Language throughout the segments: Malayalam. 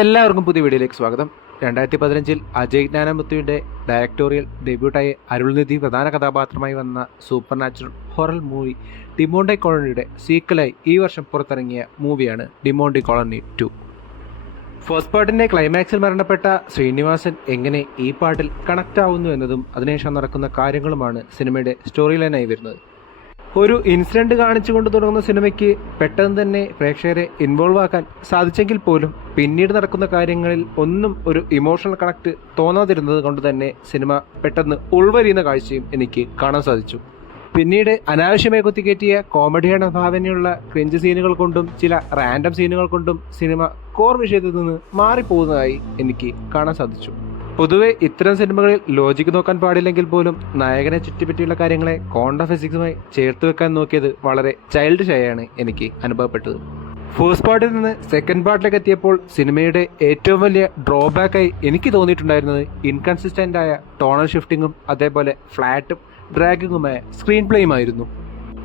എല്ലാവർക്കും പുതിയ വീഡിയോയിലേക്ക് സ്വാഗതം. 2015 അജയ് ജ്ഞാനമുത്തുവിൻ്റെ ഡയറക്ടോറിയൽ ഡെബ്യൂട്ടായി അരുൾനിധി പ്രധാന കഥാപാത്രമായി വന്ന super natural horror movie Demonte കോളനിയുടെ സീക്വലായി ഈ വർഷം പുറത്തിറങ്ങിയ മൂവിയാണ് ഡിമോണ്ടി കോളനി 2. ഫസ്റ്റ് പാർട്ടിൻ്റെ ക്ലൈമാക്സിൽ മരണപ്പെട്ട ശ്രീനിവാസൻ എങ്ങനെ ഈ പാട്ടിൽ കണക്റ്റ് ആവുന്നു എന്നതും അതിനുശേഷം നടക്കുന്ന കാര്യങ്ങളുമാണ് സിനിമയുടെ സ്റ്റോറി ലൈനായി വരുന്നത്. ഒരു ഇൻസിഡന്റ് കാണിച്ചുകൊണ്ട് തുടങ്ങുന്ന സിനിമയ്ക്ക് പെട്ടെന്ന് തന്നെ പ്രേക്ഷകരെ ഇൻവോൾവ് ആക്കാൻ സാധിച്ചെങ്കിൽ പോലും പിന്നീട് നടക്കുന്ന കാര്യങ്ങളിൽ ഒന്നും ഒരു ഇമോഷണൽ കണക്ട് തോന്നാതിരുന്നത് കൊണ്ട് തന്നെ സിനിമ പെട്ടെന്ന് ഉൾവലിയുന്ന കാഴ്ചയും എനിക്ക് കാണാൻ സാധിച്ചു. പിന്നീട് അനാവശ്യമായി കുത്തിക്കയറ്റിയ കോമഡിയുടെ ഭാവനയുള്ള ക്രിഞ്ച് സീനുകൾ കൊണ്ടും ചില റാൻഡം സീനുകൾ കൊണ്ടും സിനിമ കോർ വിഷയത്തിൽ നിന്ന് മാറിപ്പോകുന്നതായി എനിക്ക് കാണാൻ സാധിച്ചു. പൊതുവെ ഇത്തരം സിനിമകളിൽ ലോജിക്ക് നോക്കാൻ പാടില്ലെങ്കിൽ പോലും നായകനെ ചുറ്റിപ്പറ്റിയുള്ള കാര്യങ്ങളെ ക്വാണ്ടം ഫിസിക്സുമായി ചേർത്ത് വെക്കാൻ നോക്കിയത് വളരെ ചൈൽഡിഷ് ആയാണ് എനിക്ക് അനുഭവപ്പെട്ടത്. ഫസ്റ്റ് പാർട്ടിൽ നിന്ന് സെക്കൻഡ് പാർട്ടിലേക്ക് എത്തിയപ്പോൾ സിനിമയുടെ ഏറ്റവും വലിയ ഡ്രോബാക്കായി എനിക്ക് തോന്നിയിട്ടുണ്ടായിരുന്നത് ഇൻകൺസിസ്റ്റന്റ് ആയ ടോണൽ ഷിഫ്റ്റിങ്ങും അതേപോലെ ഫ്ലാറ്റും ഡ്രാഗിങ്ങുമായ സ്ക്രീൻ പ്ലേയുമായിരുന്നു.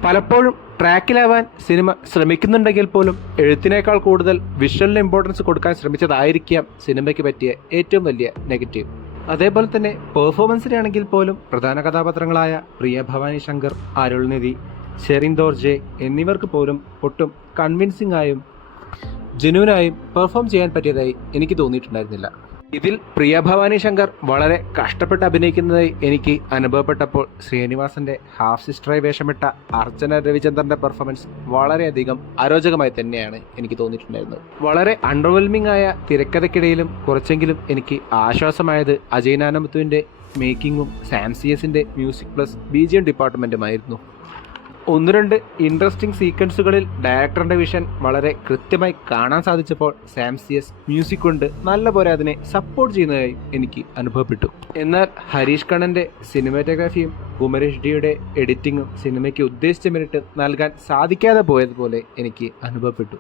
പലപ്പോഴും ട്രാക്കിലാവാൻ സിനിമ ശ്രമിക്കുന്നുണ്ടെങ്കിൽ പോലും എഴുത്തിനേക്കാൾ കൂടുതൽ വിഷ്വലിന് ഇമ്പോർട്ടൻസ് കൊടുക്കാൻ ശ്രമിച്ചതായിരിക്കാം സിനിമയ്ക്ക് പറ്റിയ ഏറ്റവും വലിയ നെഗറ്റീവ്. അതേപോലെ തന്നെ പെർഫോമൻസിനാണെങ്കിൽ പോലും പ്രധാന കഥാപാത്രങ്ങളായ പ്രിയ ഭവാനി ശങ്കർ, അരുൾനിധി, ഷെറിൻ ദോർജെ എന്നിവർക്ക് പോലും ഒട്ടും കൺവിൻസിംഗ് ആയും ജെന്യൂനായും പെർഫോം ചെയ്യാൻ പറ്റിയതായി എനിക്ക് തോന്നിയിട്ടുണ്ടായിരുന്നില്ല. ഇതിൽ പ്രിയ ഭവാനി ശങ്കർ വളരെ കഷ്ടപ്പെട്ട് അഭിനയിക്കുന്നതായി എനിക്ക് അനുഭവപ്പെട്ടപ്പോൾ ശ്രീനിവാസന്റെ ഹാഫ് സിസ്റ്ററായി വേഷമിട്ട അർച്ചന രവിചന്ദ്രന്റെ പെർഫോമൻസ് വളരെയധികം അരോചകമായി തന്നെയാണ് എനിക്ക് തോന്നിയിട്ടുണ്ടായിരുന്നത്. വളരെ അണ്ടർവെൽമിംഗ് ആയ തിരക്കഥയ്ക്കിടയിലും കുറച്ചെങ്കിലും എനിക്ക് ആശ്വാസമായത് അജയ് ജ്ഞാനമുത്തുവിന്റെ മേക്കിങ്ങും സാംസിയസിന്റെ മ്യൂസിക് പ്ലസ് BGM ഡിപ്പാർട്ട്മെന്റുമായിരുന്നു. ഒന്ന് രണ്ട് ഇൻട്രസ്റ്റിംഗ് സീക്വൻസുകളിൽ ഡയറക്ടറിന്റെ വിഷൻ വളരെ കൃത്യമായി കാണാൻ സാധിച്ചപ്പോൾ സാംസിയസ് മ്യൂസിക് കൊണ്ട് നല്ലപോലെ അതിനെ സപ്പോർട്ട് ചെയ്യുന്നതായി എനിക്ക് അനുഭവപ്പെട്ടു. എന്നാൽ ഹരീഷ് കണ്ണന്റെ സിനിമാറ്റോഗ്രാഫിയും കുമരേഷ് ഡിയുടെ എഡിറ്റിങ്ങും സിനിമയ്ക്ക് ഉദ്ദേശിച്ച മെറിറ്റ് നൽകാൻ സാധിക്കാതെ പോയതുപോലെ എനിക്ക് അനുഭവപ്പെട്ടു.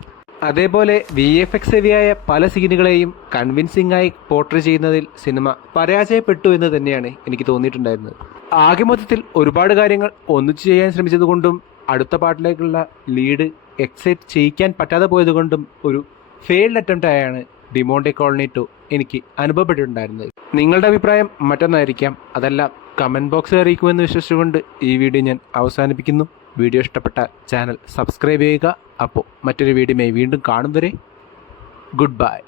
അതേപോലെ VFX ഹെവിയായ പല സീനുകളെയും കൺവിൻസിംഗ് ആയി പോർട്രേ ചെയ്യുന്നതിൽ സിനിമ പരാജയപ്പെട്ടു എന്ന് തന്നെയാണ് എനിക്ക് തോന്നിയിട്ടുണ്ടായിരുന്നത്. ആകെ മൊത്തത്തിൽ ഒരുപാട് കാര്യങ്ങൾ ഒന്നിച്ചു ചെയ്യാൻ ശ്രമിച്ചതുകൊണ്ടും അടുത്ത പാട്ടിലേക്കുള്ള ലീഡ് എക്സൈറ്റ് ചെയ്യിക്കാൻ പറ്റാതെ പോയതുകൊണ്ടും ഒരു ഫെയിൽഡ് അറ്റംപ്റ്റ് ആയാണ് ഡിമോണ്ടി കോളനി 2 എനിക്ക് അനുഭവപ്പെട്ടിട്ടുണ്ടായിരുന്നത്. നിങ്ങളുടെ അഭിപ്രായം മറ്റൊന്നായിരിക്കാം. അതെല്ലാം കമന്റ് ബോക്സിൽ അറിയിക്കുമെന്ന് വിശ്വസിച്ചുകൊണ്ട് ഈ വീഡിയോ ഞാൻ അവസാനിപ്പിക്കുന്നു. വീഡിയോ ഇഷ്ടപ്പെട്ടാൽ ചാനൽ സബ്സ്ക്രൈബ് ചെയ്യുക. അപ്പോൾ മറ്റൊരു വീഡിയോയുമായി വീണ്ടും കാണും വരെ ഗുഡ് ബൈ.